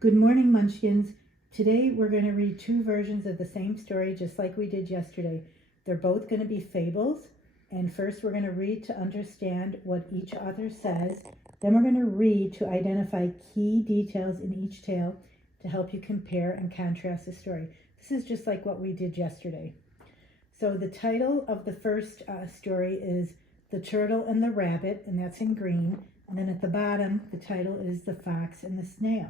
Good morning, Munchkins. Today we're going to read two versions of the same story just like we did yesterday. They're both going to be fables. And first we're going to read to understand what each author says. Then we're going to read to identify key details in each tale to help you compare and contrast the story. This is just like what we did yesterday. So the title of the first story is The Turtle and the Rabbit, and that's in green. And then at the bottom, the title is The Fox and the Snail.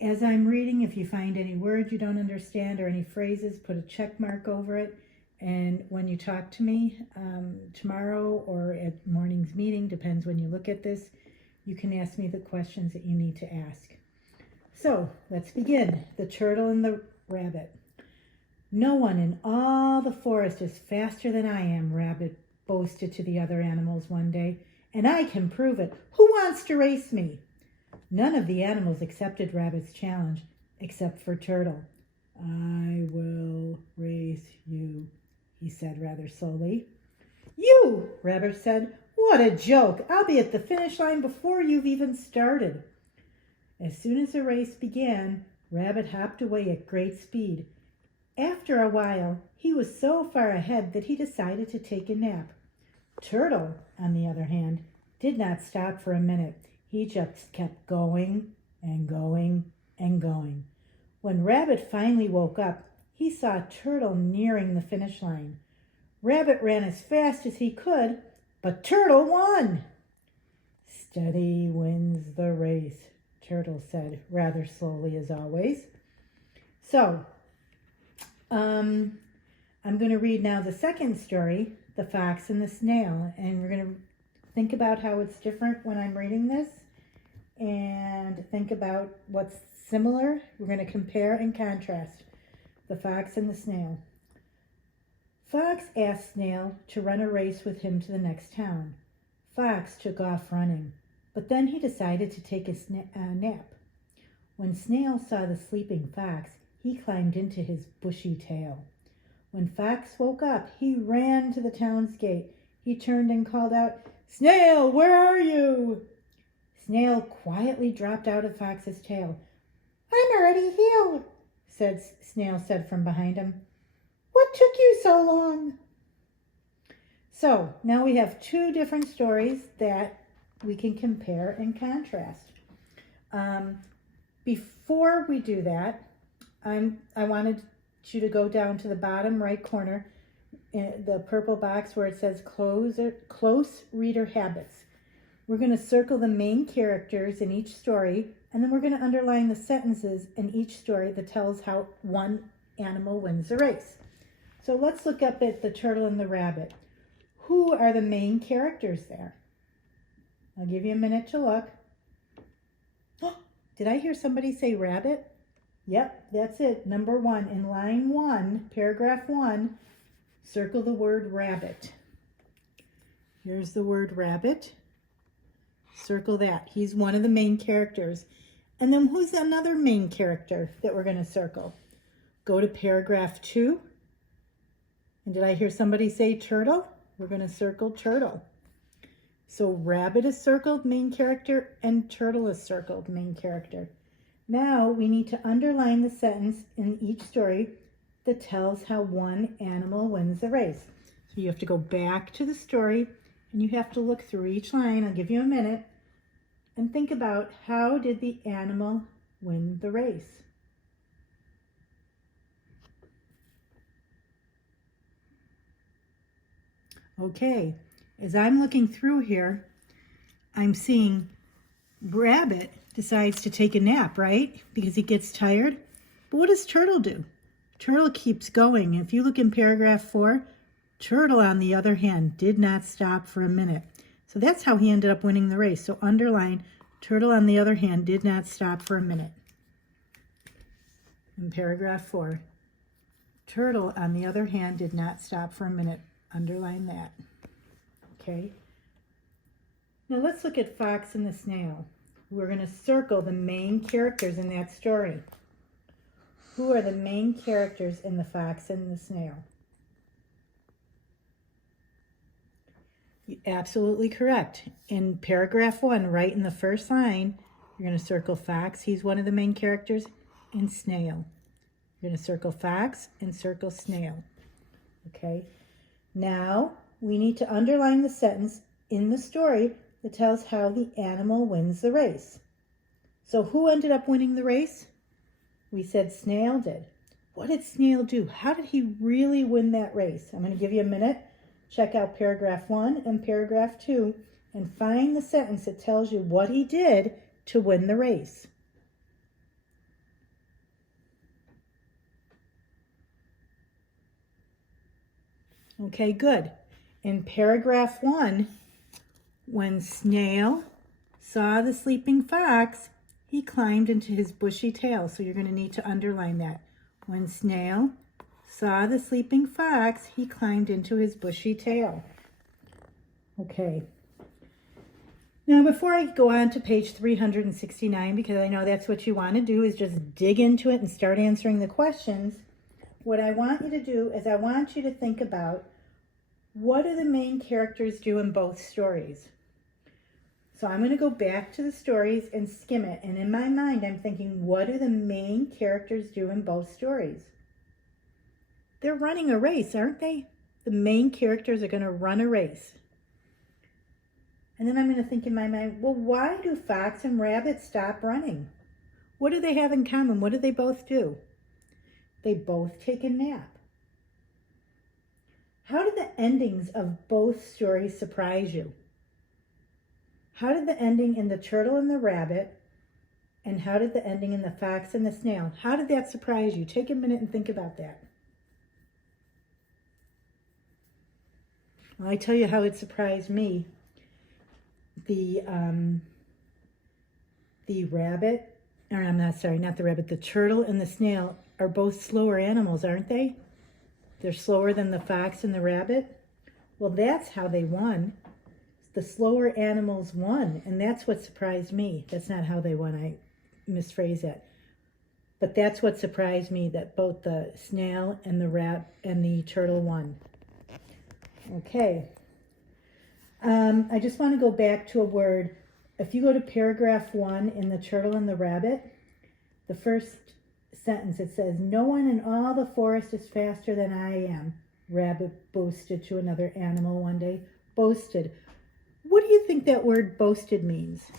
As I'm reading, if you find any words you don't understand or any phrases, put a check mark over it. And when you talk to me tomorrow or at morning's meeting, depends when you look at this, you can ask me the questions that you need to ask. So let's begin. The Turtle and the Rabbit. No one in all the forest is faster than I am, Rabbit boasted to the other animals one day. And I can prove it. Who wants to race me? None of the animals accepted Rabbit's challenge, except for Turtle. I will race you, he said rather slowly. You, Rabbit said. What a joke. I'll be at the finish line before you've even started. As soon as the race began, Rabbit hopped away at great speed. After a while, he was so far ahead that he decided to take a nap. Turtle, on the other hand, did not stop for a minute. He just kept going and going and going. When Rabbit finally woke up, he saw Turtle nearing the finish line. Rabbit ran as fast as he could, but Turtle won. Steady wins the race, Turtle said, rather slowly as always. So, I'm going to read now the second story, The Fox and the Snail, and we're going to think about how it's different when I'm reading this and think about what's similar. We're going to compare and contrast the fox and the snail. Fox asked Snail to run a race with him to the next town. Fox took off running, but then he decided to take a nap. When Snail saw the sleeping fox, he climbed into his bushy tail. When Fox woke up, he ran to the town's gate. He turned and called out, Snail, where are you? Snail quietly dropped out of Fox's tail. I'm already here, Snail said from behind him. What took you so long? So now we have two different stories that we can compare and contrast. Before we do that, I wanted you to go down to the bottom right corner, the purple box where it says close reader habits. We're going to circle the main characters in each story, and then we're going to underline the sentences in each story that tells how one animal wins the race. So let's look up at the Turtle and the Rabbit. Who are the main characters there? I'll give you a minute to look. Did I hear somebody say rabbit? Yep, that's it. Number 1. In line 1, paragraph 1, circle the word rabbit. Here's the word rabbit. Circle that. He's one of the main characters. And then who's another main character that we're going to circle? Go to paragraph 2. And did I hear somebody say turtle? We're going to circle turtle. So rabbit is circled, main character, and turtle is circled, main character. Now we need to underline the sentence in each story that tells how one animal wins the race. So you have to go back to the story and you have to look through each line. I'll give you a minute and think about how did the animal win the race. Okay, as I'm looking through here, I'm seeing Rabbit decides to take a nap, right? Because he gets tired. But what does Turtle do? Turtle keeps going. If you look in paragraph 4, Turtle, on the other hand, did not stop for a minute. So that's how he ended up winning the race. So underline, Turtle, on the other hand, did not stop for a minute. In paragraph 4, Turtle, on the other hand, did not stop for a minute. Underline that. Okay. Now let's look at Fox and the Snail. We're going to circle the main characters in that story. Who are the main characters in The Fox and the Snail? Absolutely correct. In paragraph 1, right in the first line, You're going to circle fox. He's one of the main characters. And snail. You're going to circle fox and circle snail. Okay. Now we need to underline the sentence in the story that tells how the animal wins the race. So who ended up winning the race? We said snail did. What did snail do? How did he really win that race? I'm going to give you a minute. Check out paragraph 1 and paragraph 2 and find the sentence that tells you what he did to win the race. Okay, good. In paragraph 1, when snail saw the sleeping fox, he climbed into his bushy tail. So you're going to need to underline that. When snail saw the sleeping fox, he climbed into his bushy tail. Okay. Now, before I go on to page 369, because I know that's what you want to do, is just dig into it and start answering the questions, what I want you to do is I want you to think about what do the main characters do in both stories. So I'm going to go back to the stories and skim it. And in my mind, I'm thinking, what do the main characters do in both stories? They're running a race, aren't they? The main characters are going to run a race. And then I'm going to think in my mind, well, why do fox and rabbit stop running? What do they have in common? What do they both do? They both take a nap. How did the endings of both stories surprise you? How did the ending in the turtle and the rabbit, and how did the ending in the fox and the snail, how did that surprise you? Take a minute and think about that. Well, I tell you how it surprised me. The rabbit, or I'm not sorry, not the rabbit, the turtle and the snail are both slower animals, aren't they? They're slower than the fox and the rabbit. Well, that's how they won. The slower animals won, and that's what surprised me. That's not how they won. I misphrased that. But that's what surprised me, that both the snail and the rat and the turtle won. Okay. I just want to go back to a word. If you go to paragraph 1 in the turtle and the rabbit, the first sentence, it says, "No one in all the forest is faster than I am," Rabbit boasted to another animal one day. Boasted. What do you think that word boasted means?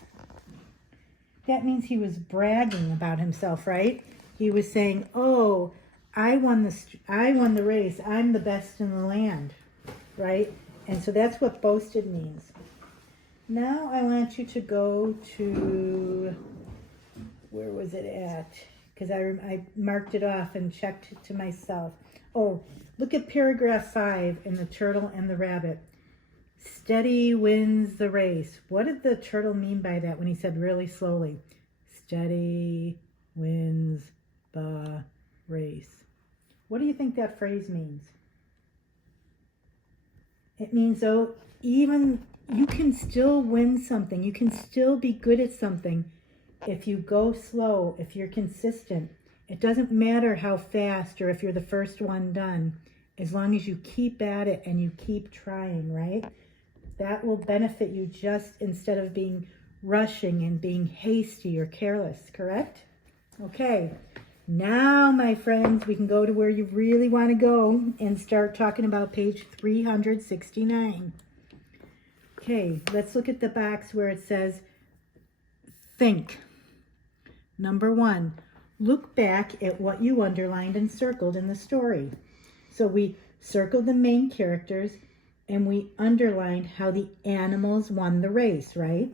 That means he was bragging about himself, right? He was saying, oh, I won the race. I'm the best in the land, right? And so that's what boasted means. Now I want you to go to, where was it at? Because I marked it off and checked it to myself. Oh, look at paragraph 5 in the turtle and the rabbit. Steady wins the race. What did the turtle mean by that when he said really slowly? Steady wins the race. What do you think that phrase means? It means, oh, even you can still win something. You can still be good at something if you go slow, if you're consistent. It doesn't matter how fast or if you're the first one done, as long as you keep at it and you keep trying, right? That will benefit you just instead of being rushing and being hasty or careless, correct? Okay, now, my friends, we can go to where you really want to go and start talking about page 369. Okay, let's look at the box where it says think. Number 1, look back at what you underlined and circled in the story. So we circled the main characters and we underlined how the animals won the race, right?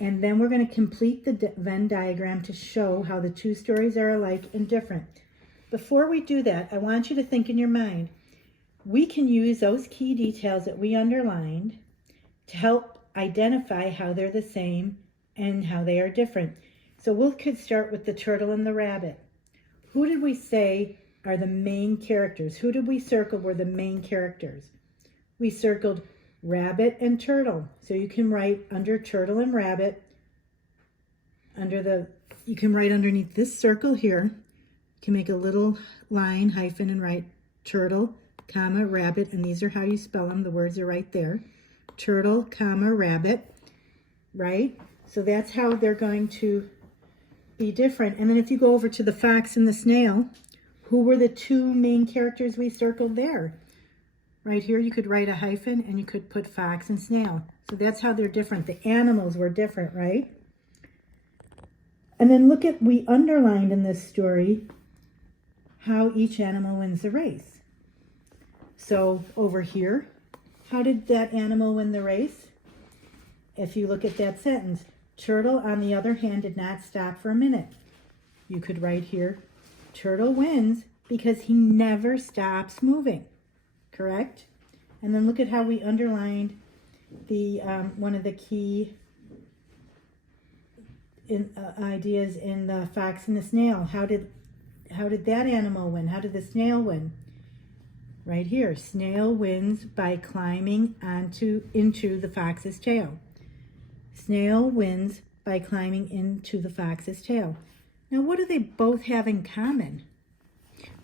And then we're going to complete the Venn diagram to show how the two stories are alike and different. Before we do that, I want you to think in your mind, we can use those key details that we underlined to help identify how they're the same and how they are different. So we could start with the turtle and the rabbit. Who did we say are the main characters? Who did we circle were the main characters? We circled rabbit and turtle. So you can write under turtle and rabbit, you can write underneath this circle here, you can make a little line, hyphen, and write turtle, comma, rabbit, and these are how you spell them. The words are right there. Turtle, comma, rabbit, right? So that's how they're going to be different. And then if you go over to the fox and the snail, who were the two main characters we circled there? Right here, you could write a hyphen and you could put fox and snail. So that's how they're different. The animals were different, right? And then look at, we underlined in this story how each animal wins the race. So over here, how did that animal win the race? If you look at that sentence, Turtle, on the other hand, did not stop for a minute. You could write here, Turtle wins because he never stops moving. Correct? And then look at how we underlined the one of the key ideas in the fox and the snail. How did that animal win? How did the snail win? Right here, snail wins by climbing into the fox's tail. Snail wins by climbing into the fox's tail. Now, what do they both have in common?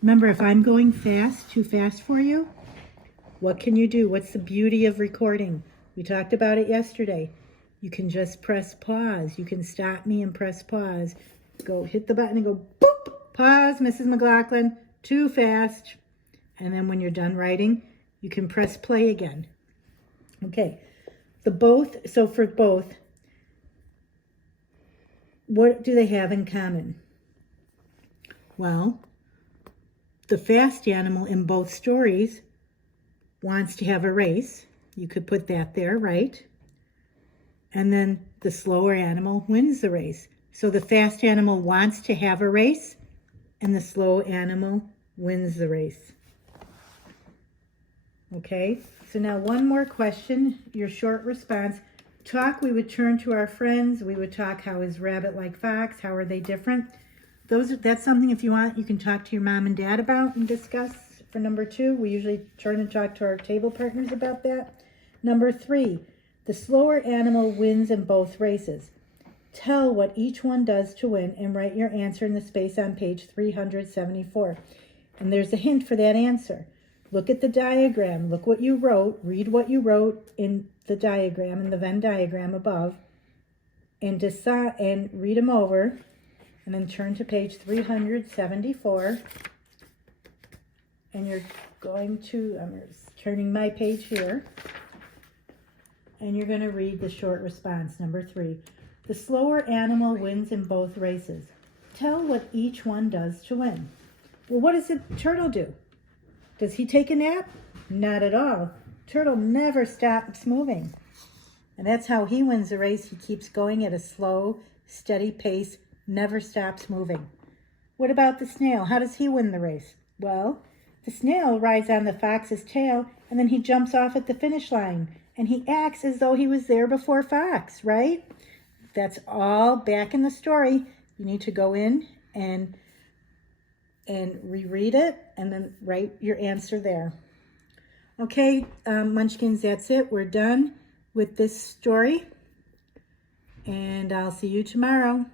Remember, if I'm going fast, too fast for you, what can you do? What's the beauty of recording? We talked about it yesterday. You can just press pause. You can stop me and press pause. Go hit the button and go, boop, pause, Mrs. McLaughlin, too fast. And then when you're done writing, you can press play again. Okay, so for both, what do they have in common? Well, the fast animal in both stories wants to have a race. You could put that there, right? And then the slower animal wins the race. So the fast animal wants to have a race, and the slow animal wins the race. Okay, so now one more question, your short response. Talk, we would turn to our friends. We would talk, how is rabbit like fox? How are they different? That's something, if you want, you can talk to your mom and dad about and discuss. For number 2, we usually turn and talk to our table partners about that. Number 3, the slower animal wins in both races. Tell what each one does to win and write your answer in the space on page 374. And there's a hint for that answer. Look at the diagram. Look what you wrote. Read what you wrote in the diagram, in the Venn diagram above, and decide and read them over. And then turn to page 374. And you're going to, I'm turning my page here. And you're going to read the short response, number 3. The slower animal wins in both races. Tell what each one does to win. Well, what does the turtle do? Does he take a nap? Not at all. Turtle never stops moving. And that's how he wins the race. He keeps going at a slow, steady pace, never stops moving. What about the snail? How does he win the race? Well, the snail rides on the fox's tail, and then he jumps off at the finish line. And he acts as though he was there before fox, right? That's all back in the story. You need to go in and reread it and then write your answer there. Okay, Munchkins, that's it. We're done with this story. And I'll see you tomorrow.